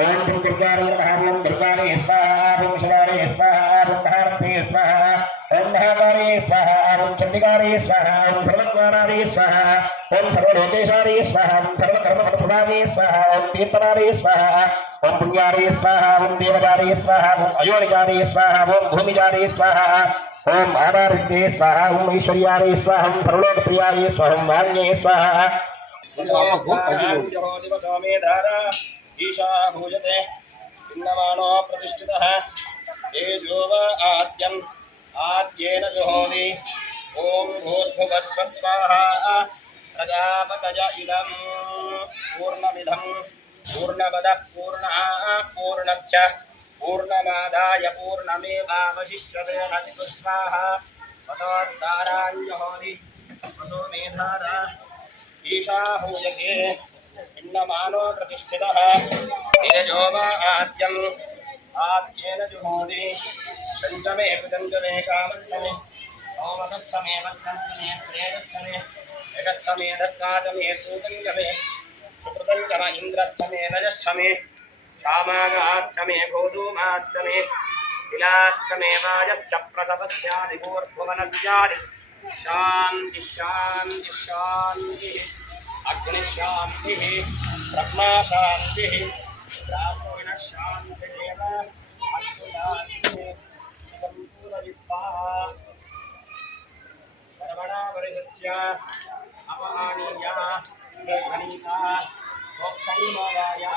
ओम दुर्गारे नमः दुर्गारे स्वाहा ओम शिवारे स्वाहा ओम भारते स्वाहा ओम महामारे स्वाहा ओम चंडिकारे स्वाहा ओम सर्वद्वारारे स्वाहा ओम सर्वलोकेशारे स्वाहा ओम सर्वकर्मफलप्रदाये स्वाहा ओम तीर्थनारे स्वाहा ओम पुण्यारे स्वाहा ओम देवजारे स्वाहा ओम अयोनिजारे स्वाहा ओम भूमिजारे स्वाहा ओम आधारिते स्वाहा ओम ऐश्वर्यारे स्वाहा ओम सर्वलोकप्रियारे स्वाहा ओम वाण्ये स्वाहा ईशा भूजते इन्नमानो प्रतिष्ठितः तेजो व आद्यम् आद्येन जुहोति ओम भूर्भुवस्व स्वाहा प्रजापतय इदं पूर्णमिदं पूर्णमदः पूर्णश्च पूर्णमादाय पूर्णमेवावशिष्यते नतिः स्वाहा ततोद्धाराञ्जहोति ततो मेधारा ईशा भूयते इन्नमानो प्रतिष्ठितः तेजो व आद्यम् आद्येन जुहोति पञ्चमे पञ्चमे कामस्तमे ओमकस्थमे वक्रस्थमे श्रेयस्थमे यशस्थमे दत्ताचमे सूपञ्चमे सुकृतञ्चम इन्द्रस्थमे रजस्थमे श्यामागास्थमे गोधूमास्थमे तिलास्थमे वाजश्च प्रसवस्यादिभूर्भुवनस्यादि शान्ति शान्ति शान्तिः अग्नि शांति ब्रह्मा शांति ब्राह्मण शांतिरेव अद्भुतान्ति संपूर्णविद्वाः सर्वणा वर्गस्य अपमानीया अनीता मोक्षणीमवाया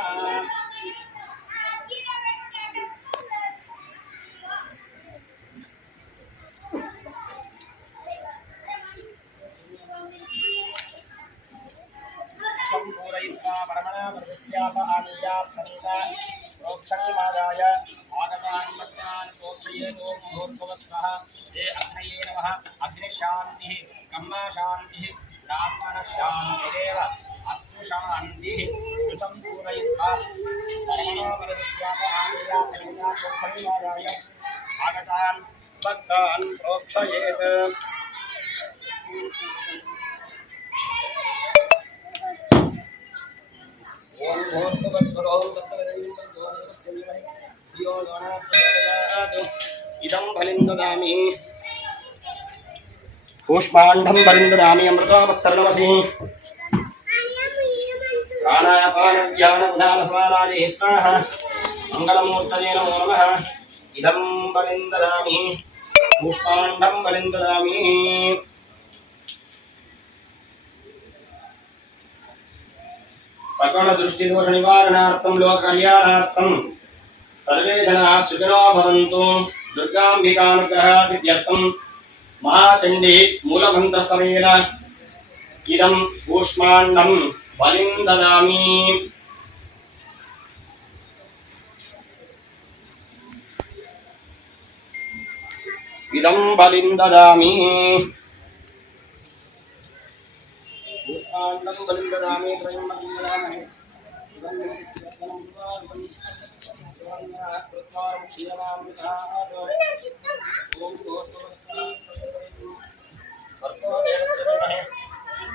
परमणा वर्गस्यापहानीया प्रणीता प्रोक्षणीमादाय आगतान् मत्तान् प्रोक्षयेतो भूर्भुवस्वः हे अग्नये नमः अग्निशान्तिः ब्रह्मा शान्तिः ब्राह्मण शान्तिरेव अस्तु शान्तिः कृतं पूरयित्वा परमणा वर्गस्यापहानीया प्रणीता प्रोक्षणीमादाय आगतान् मत्तान् प्रोक्षयेत् ओम भूर्भुवस्वरों इदं बलिं ददामि पुष्पाण्डं बलिं ददामि अमृतोपस्तरणमसि प्राणायापानव्यानोदानसमानाय स्वाहा मङ्गलमूर्तये नमो नमः इदं बलिं ददामि पुष्पाण्डं बलिं ददामि सकल दृष्टि दोष निवारणार्थं लोक कल्याणार्थं सर्वे जनाः सुखिनो भवन्तु दुर्गाम्बिकानुग्रह सिद्ध्यर्थं महाचण्डी मूलमन्त्र समेत इदं कूष्माण्डं बलिं ददामि इदं बलिं ददामि पुष्पाण्डं बलिं ददामि त्रयम्बकं ददामि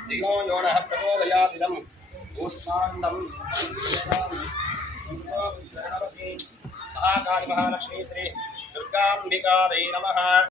दिगो योनः प्रचोदयादिदं पुष्पाण्डं महाकाली महालक्ष्मी श्री दुर्गाम्बिकायै नमः।